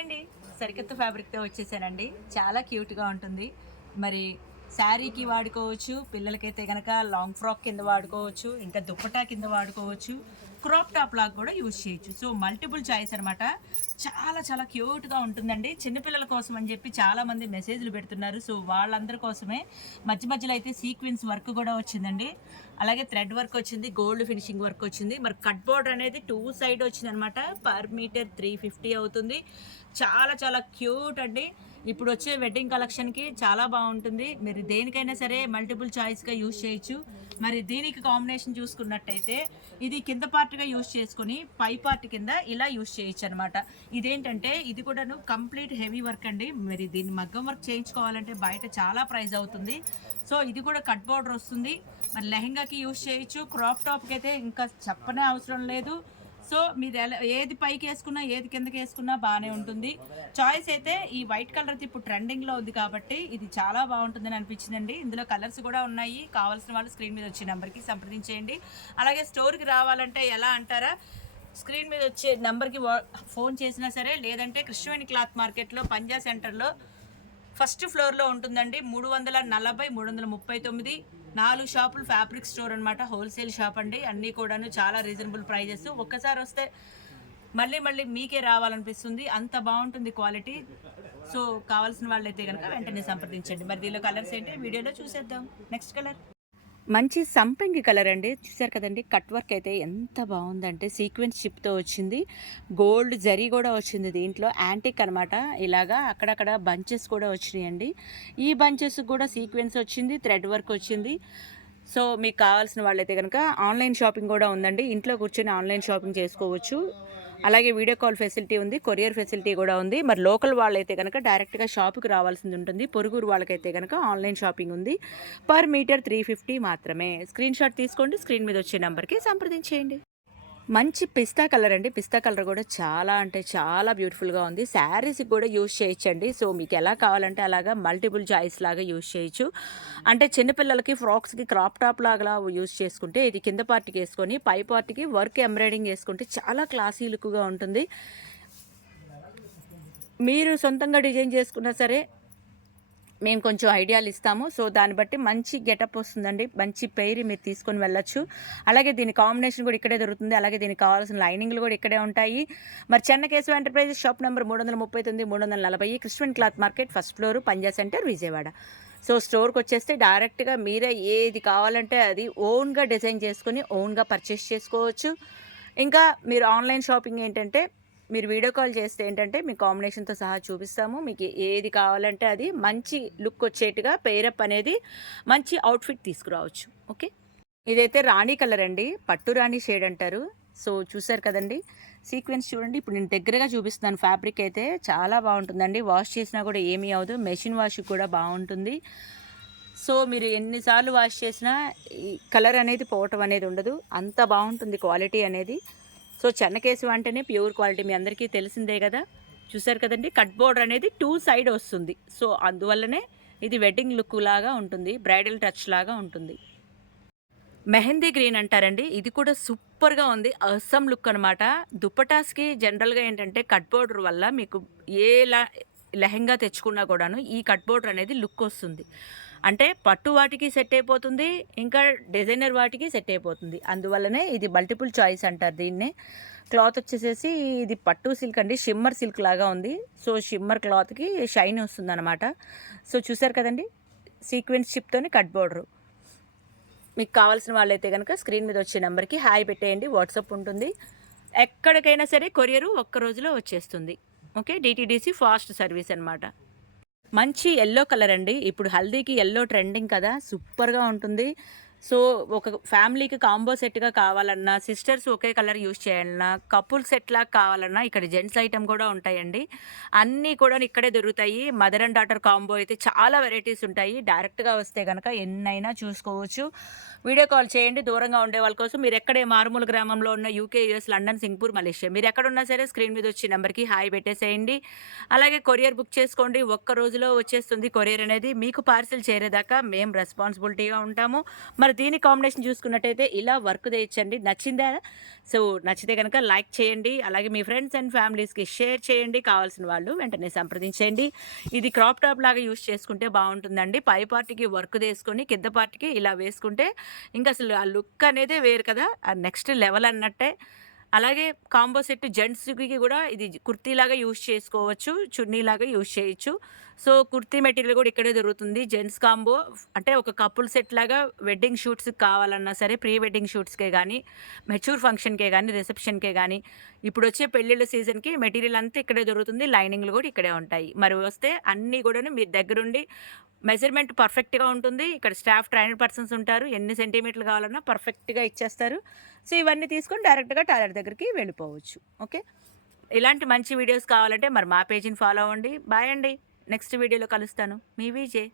అండి. సరికొత్త ఫ్యాబ్రిక్‌తో వచ్చేసానండి. చాలా క్యూట్‌గా ఉంటుంది. మరి శారీకి వాడుకోవచ్చు. పిల్లలకైతే గనక లాంగ్ ఫ్రాక్ కింద వాడుకోవచ్చు. ఇంకా దుప్పటా కింద వాడుకోవచ్చు. క్రాప్ టాప్ లాగా కూడా యూజ్ చేయొచ్చు. సో, మల్టిపుల్ చాయిస్ అనమాట. చాలా చాలా క్యూట్‌గా ఉంటుందండి. చిన్న పిల్లల కోసం అని చెప్పి చాలామంది మెసేజ్‌లు పెడుతున్నారు. సో, వాళ్ళందరి కోసమే మధ్య మధ్యలో అయితే సీక్వెన్స్ వర్క్ కూడా వచ్చిందండి. అలాగే థ్రెడ్ వర్క్ వచ్చింది. గోల్డ్ ఫినిషింగ్ వర్క్ వచ్చింది. మరి కట్ బోర్డర్ అనేది 2 సైడ్ వచ్చిందనమాట. పర్ మీటర్ 350 అవుతుంది. చాలా చాలా క్యూట్ అండి. ఇప్పుడు వచ్చే వెడ్డింగ్ కలెక్షన్‌కి చాలా బావుంటుంది. మీరు దేనికైనా సరే మల్టిపుల్ చాయిస్‌గా యూజ్ చేయొచ్చు. మరి దీనికి కాంబినేషన్ చూసుకున్నట్టయితే ఇది కింద పార్ట్‌గా యూజ్ చేసుకొని పై పార్ట్ కింద ఇలా యూజ్ చేయొచ్చనమాట. ఇదేంటంటే ఇది కూడాను కంప్లీట్ హెవీ వర్క్ అండి. మరి దీన్ని మగ్గం వర్క్ చేయించుకోవాలంటే బయట చాలా ప్రైస్ అవుతుంది. సో, ఇది కూడా కట్ బోర్డర్ వస్తుంది. మరి లెహెంగాకి యూజ్ చేయొచ్చు. క్రాప్ టాప్‌కి అయితే ఇంకా చెప్పనే అవసరం లేదు. సో, మీరు ఏది పైకేసుకున్నా, ఏది కిందకేసుకున్నా బానే ఉంటుంది. చాయిస్ అయితే ఈ వైట్ కలర్‌ది ఇప్పుడు ట్రెండింగ్‌లో ఉంది కాబట్టి, ఇది చాలా బావుంటుందని అనిపించిందండి. ఇందులో కలర్స్ కూడా ఉన్నాయి. కావాల్సిన వాళ్ళు స్క్రీన్ మీద వచ్చే నంబర్‌కి సంప్రదించేయండి. అలాగే స్టోర్‌కి రావాలంటే ఎలా అంటారా? స్క్రీన్ మీద వచ్చే నంబర్‌కి ఫోన్ చేసినా సరే, లేదంటే కృష్ణవేణి క్లాత్ మార్కెట్‌లో పంజా సెంటర్‌లో ఫస్ట్ ఫ్లోర్‌లో ఉంటుందండి. 340, 339 4 షాపులు ఫ్యాబ్రిక్ స్టోర్ అనమాట. హోల్సేల్ షాప్ అండి. అన్నీ కూడాను చాలా రీజనబుల్ ప్రైజెస్. ఒక్కసారి వస్తే మళ్ళీ మళ్ళీ మీకే రావాలనిపిస్తుంది. అంత బావుంటుంది క్వాలిటీ. సో, కావాల్సిన వాళ్ళైతే గనక వెంటనే సంప్రదించండి. మరి దీనిలో కలర్స్ ఏంటి వీడియోలో చూసేద్దాం. నెక్స్ట్ కలర్ మంచి సంపంగి కలర్ అండి. చూసారు కదండీ! కట్ వర్క్ అయితే ఎంత బావుందంటే సీక్వెన్స్ చిప్‌తో వచ్చింది. గోల్డ్ జరీ గూడా వచ్చింది దీంట్లో. యాంటిక్ అనమాట. ఇలాగా అక్కడక్కడ బంచెస్ కూడా వచ్చినియండి. ఈ బంచెస్‌కి గూడా సీక్వెన్స్ వచ్చింది. థ్రెడ్ వర్క్ వచ్చింది. సో, మీకు కావాల్సిన వాళ్ళైతే గనక ఆన్‌లైన్ షాపింగ్ గూడా ఉందండి. ఇంట్లో కూర్చొని ఆన్‌లైన్ షాపింగ్ చేసుకోవచ్చు. అలాగే వీడియో కాల్ ఫెసిలిటీ ఉంది. కొరియర్ ఫెసిలిటీ గూడా ఉంది. మరి లోకల్ వాళ్ళైతే గనక డైరెక్ట్‌గా షాప్‌కి రావాల్సింది ఉంటుంది. పొరుగురు వాళ్ళకైతే గనక ఆన్‌లైన్ షాపింగ్ ఉంది. పర్ మీటర్ 350 మాత్రమే. స్క్రీన్‌షాట్ తీసుకోండి. స్క్రీన్ మీద వచ్చే నంబర్‌కి సంప్రదించేయండి. మంచి పిస్తా కలర్ అండి. పిస్తా కలర్ కూడా చాలా అంటే చాలా బ్యూటిఫుల్‌గా ఉంది. శారీస్‌కి కూడా యూజ్ చేయొచ్చండి. సో, మీకు ఎలా కావాలంటే అలాగా మల్టిపుల్ చాయిస్ లాగా యూజ్ చేయొచ్చు. అంటే చిన్న పిల్లలకి ఫ్రాక్స్‌కి క్రాప్ టాప్ లాగా యూజ్ చేసుకుంటే ఇది కింద పార్ట్‌కి ఏసుకొని పై పార్ట్‌కి వర్క్ ఎంబ్రాయిడింగ్ ఏసుకుంటే చాలా క్లాసీ లుక్‌గా ఉంటుంది. మీరు సొంతంగా డిజైన్ చేసుకున్నా సరే మేము కొంచెం ఐడియాలు ఇస్తాము. సో, దాన్ని బట్టి మంచి గెటప్ వస్తుందండి. మంచి పెయిర్ మీరు తీసుకొని వెళ్ళొచ్చు. అలాగే దీని కాంబినేషన్ కూడా ఇక్కడే దొరుకుతుంది. అలాగే దీనికి కావాల్సిన లైనింగ్‌లు కూడా ఇక్కడే ఉంటాయి. మరి Chennakesava enterprises shop number 339, 340 Christian cloth market first floor Panja centre Vijayawada. So, స్టోర్‌కొచ్చేస్తే డైరెక్ట్‌గా మీరే ఏది కావాలంటే అది ఓన్‌గా డిజైన్ చేసుకొని ఓన్‌గా పర్చేస్ చేసుకోవచ్చు. ఇంకా మీరు ఆన్‌లైన్ షాపింగ్ ఏంటంటే మీరు వీడియో కాల్ చేస్తే ఏంటంటే మీ కాంబినేషన్‌తో సహా చూపిస్తాము. మీకు ఏది కావాలంటే అది మంచి లుక్ వచ్చేట్టుగా పెయిరప్ అనేది మంచి అవుట్‌ఫిట్ తీసుకురావచ్చు. ఓకే. ఇదైతే రాణి కలర్ అండి. పట్టు రాణి షేడ్ అంటారు. సో, చూసారు కదండీ! సీక్వెన్స్ చూడండి. ఇప్పుడు నేను దగ్గరగా చూపిస్తున్నాను. ఫ్యాబ్రిక్ అయితే చాలా బావుంటుందండి. వాష్ చేసినా కూడా ఏమీ అవ్వదు. మెషిన్ వాష్‌కి కూడా బావుంటుంది. సో, మీరు ఎన్ని సార్లు వాష్ చేసినా ఈ కలర్ అనేది పోవటం అనేది ఉండదు. అంత బావుంటుంది క్వాలిటీ అనేది. సో, చెన్నకేశవ అంటేనే ప్యూర్ క్వాలిటీ మీ అందరికీ తెలిసిందే గదా! చూసారు కదండీ! కట్ బోర్డర్ అనేది 2 సైడ్ వస్తుంది. సో, అందువల్లనే ఇది వెడ్డింగ్ లుక్ లాగా ఉంటుంది. బ్రైడల్ టచ్ లాగా ఉంటుంది. మెహందీ గ్రీన్ అంటారండి. ఇది కూడా సూపర్‌గా ఉంది. అసమ్ లుక్ అనమాట. దుపటాస్‌కి జనరల్‌గా ఏంటంటే కట్ బోర్డర్ వల్ల మీకు ఏలా లెహెంగా తెచ్చుకున్నా కూడాను ఈ కట్ బోర్డర్ అనేది లుక్ వస్తుంది. అంటే పట్టు వాటికి సెట్ అయిపోతుంది. ఇంకా డిజైనర్ వాటికి సెట్ అయిపోతుంది. అందువల్లనే ఇది మల్టిపుల్ చాయిస్ అంటారు దీన్నే. క్లాత్ వచ్చేసేసి ఇది పట్టు సిల్క్ అండి. షిమ్మర్ సిల్క్ లాగా ఉంది. సో, షిమ్మర్ క్లాత్‌కి షైన్ వస్తుందనమాట. సో, చూసారు కదండీ! సీక్వెన్స్ చిప్‌తోని కట్ బోర్డరు. మీకు కావాల్సిన వాళ్ళైతే గనక స్క్రీన్ మీద వచ్చే నెంబర్‌కి హాయ్ పెట్టేయండి. వాట్సాప్ ఉంటుంది. ఎక్కడికైనా సరే కొరియరు ఒక్క రోజులో వచ్చేస్తుంది. ఓకే. డీటీడీసీ ఫాస్ట్ సర్వీస్ అనమాట. మంచి యెల్లో కలర్ అండి. ఇప్పుడు హల్దీకి యెల్లో ట్రెండింగ్ కదా! సూపర్‌గా ఉంటుంది. సో, ఒక ఫ్యామిలీకి కాంబో సెట్‌గా కావాలన్నా, సిస్టర్స్ ఒకే కలర్ యూజ్ చేయాలన్నా, కపుల్ సెట్‌లాగా కావాలన్నా ఇక్కడ జెంట్స్ ఐటెమ్ కూడా ఉంటాయండి. అన్నీ కూడా ఇక్కడే దొరుకుతాయి. మదర్ అండ్ డాటర్ కాంబో అయితే చాలా వెరైటీస్ ఉంటాయి. డైరెక్ట్‌గా వస్తే గనక ఎన్నైనా చూసుకోవచ్చు. వీడియో కాల్ చేయండి. దూరంగా ఉండే వాళ్ళ కోసం మీరెక్కడే మారుమూల గ్రామంలో ఉన్న UK, US, London, Singapore, Malaysia మీరెక్కడున్నా సరే స్క్రీన్ మీద వచ్చే నంబర్‌కి హాయ్ పెట్టేసేయండి. అలాగే కొరియర్ బుక్ చేసుకోండి. ఒక్క రోజులో వచ్చేస్తుంది కొరియర్ అనేది. మీకు పార్సిల్ చేరేదాకా మేము రెస్పాన్సిబిలిటీగా ఉంటాము. మరి మరి దీని కాంబినేషన్ చూసుకున్నట్టయితే ఇలా వర్క్ చేయొచ్చండి. నచ్చిందా? సో, నచ్చితే గనక లైక్ చేయండి. అలాగే మీ ఫ్రెండ్స్ అండ్ ఫ్యామిలీస్‌కి షేర్ చేయండి. కావాల్సిన వాళ్ళు వెంటనే సంప్రదించండి. ఇది క్రాప్ టాప్ లాగా యూజ్ చేసుకుంటే బావుంటుందండి. పై పార్ట్‌కి వర్క్ తీసుకొని కింద పార్ట్‌కి ఇలా వేసుకుంటే ఇంకసలు ఆ లుక్ అనేదే వేరు కదా! నెక్స్ట్ లెవెల్ అన్నట్టే. అలాగే కాంబో సెట్ జెంట్స్‌కి గూడా ఇది కుర్తీలాగా యూజ్ చేసుకోవచ్చు. చున్నీలాగా యూజ్ చేయొచ్చు. సో, కుర్తీ మెటీరియల్ గూడా ఇక్కడే దొరుకుతుంది. జెంట్స్ కాంబో అంటే ఒక కపుల్ సెట్ లాగా వెడ్డింగ్ షూట్స్‌కి కావాలన్నా సరే, ప్రీ వెడ్డింగ్ షూట్స్‌కే గానీ, మెచ్యూర్ ఫంక్షన్‌కే గానీ, రిసెప్షన్‌కే గానీ, ఇప్పుడొచ్చే పెళ్ళిళ్ళ సీజన్‌కి మెటీరియల్ అంతా ఇక్కడే దొరుకుతుంది. లైనింగ్‌లు గూడా ఇక్కడే ఉంటాయి. మరి వస్తే అన్నీ గూడాను మీ దగ్గరుండి మెజర్‌మెంట్ పర్ఫెక్ట్‌గా ఉంటుంది. ఇక్కడ స్టాఫ్ ట్రైన్డ్ పర్సన్స్ ఉంటారు. ఎన్ని సెంటీమీటర్లు కావాలన్నా పర్ఫెక్ట్‌గా ఇచ్చేస్తారు. సో, ఇవన్నీ తీసుకొని డైరెక్ట్‌గా టైలర్ దగ్గరికి వెళ్ళిపోవచ్చు. ఓకే. ఇలాంటి మంచి వీడియోస్ కావాలంటే మరి మా పేజ్‌ని ఫాలో అవ్వండి. బాయ్ అండి. నెక్స్ట్ వీడియోలో కలుస్తాను. మీ విజే.